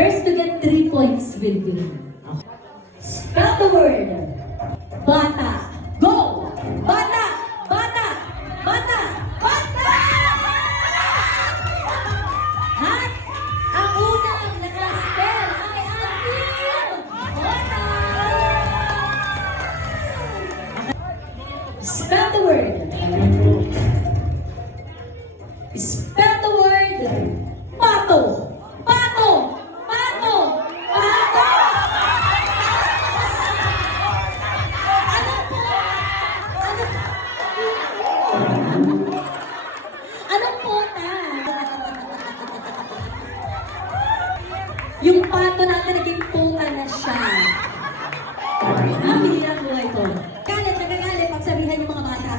First to get 3 points will win. Spell the word. Bata. Go! Bata! Bata! Bata! Bata! Hat! Ang unang naka-spell ay ating Bata! Spell the word. Spell the word. Pato! Pato! Pato! Pato! Ano po? Anong pota? Yung pato natin naging pota na siya. Ang hirap mo ito. Galit, nagagalit, pagsabihan yung mga bata.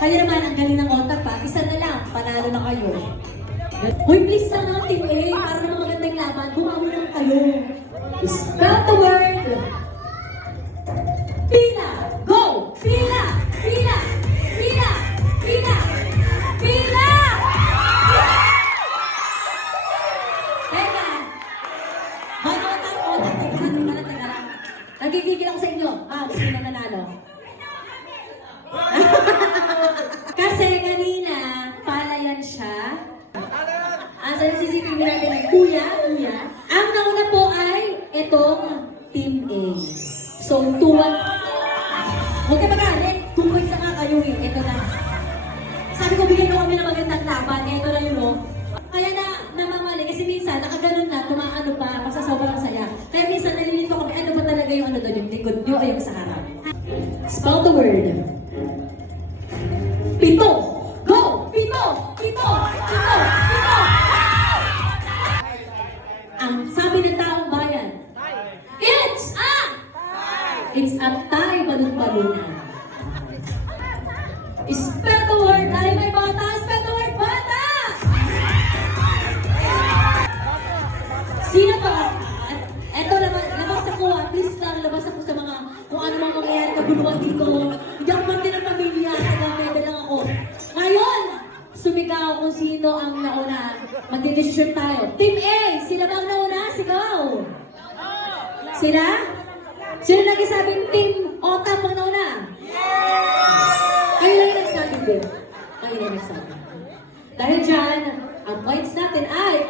Kaya naman, ang galing ng otak pa, isa na lang, panalo na kayo. Hoy, please lang ang team A, para naman magandang laban, bumawi lang kayo. Spell the word. Pila! Go! Pila! Pila! Pila! Pila! Pila! Teka! Otak! Teka lang. Nagigigil ako sa inyo. Sino na nanalo? Kasi kanina, palayan siya. Sa CCTV natin ay kuya. Ang nauna po ay itong Team A. So, 2-1. Huwag ka magalit. 2 points na nga kayo eh. Ito na. Sabi ko, bigyan mo kami ng magandang laban. Ito na yun, no? Kaya na namamali. Kasi minsan, nakaganon na, tumaano pa, kasi sobrang saya. Kaya minsan, nalilito kami, ano ba talaga yung ano doon, yung likod nyo o yung sa harap. Spell the word. Pito! Go! Pito! Pito! Pito! Pito! Ang sabi ng taong bayan, It's a tie, balon-balunan. Spell the word, ay may bata! Spell the word, bata! Sino to? Eto, labas ako please lang, labas ako sa mga, kung ano mga mangyayari kabuluhan dito. Hindi ako parte ng pamilya, taga-medal lang ako. Ngayon, sumigaw kung sino ang nauna. Magdidesisyon tayo. Team A, sila ba ang nauna? Sigaw! Sila? Sino nag-isabing Team Ota pang nauna? Kayo lang yung nagsabi din. Kayo lang yung nagsabi. Dahil dyan, ang points natin ay,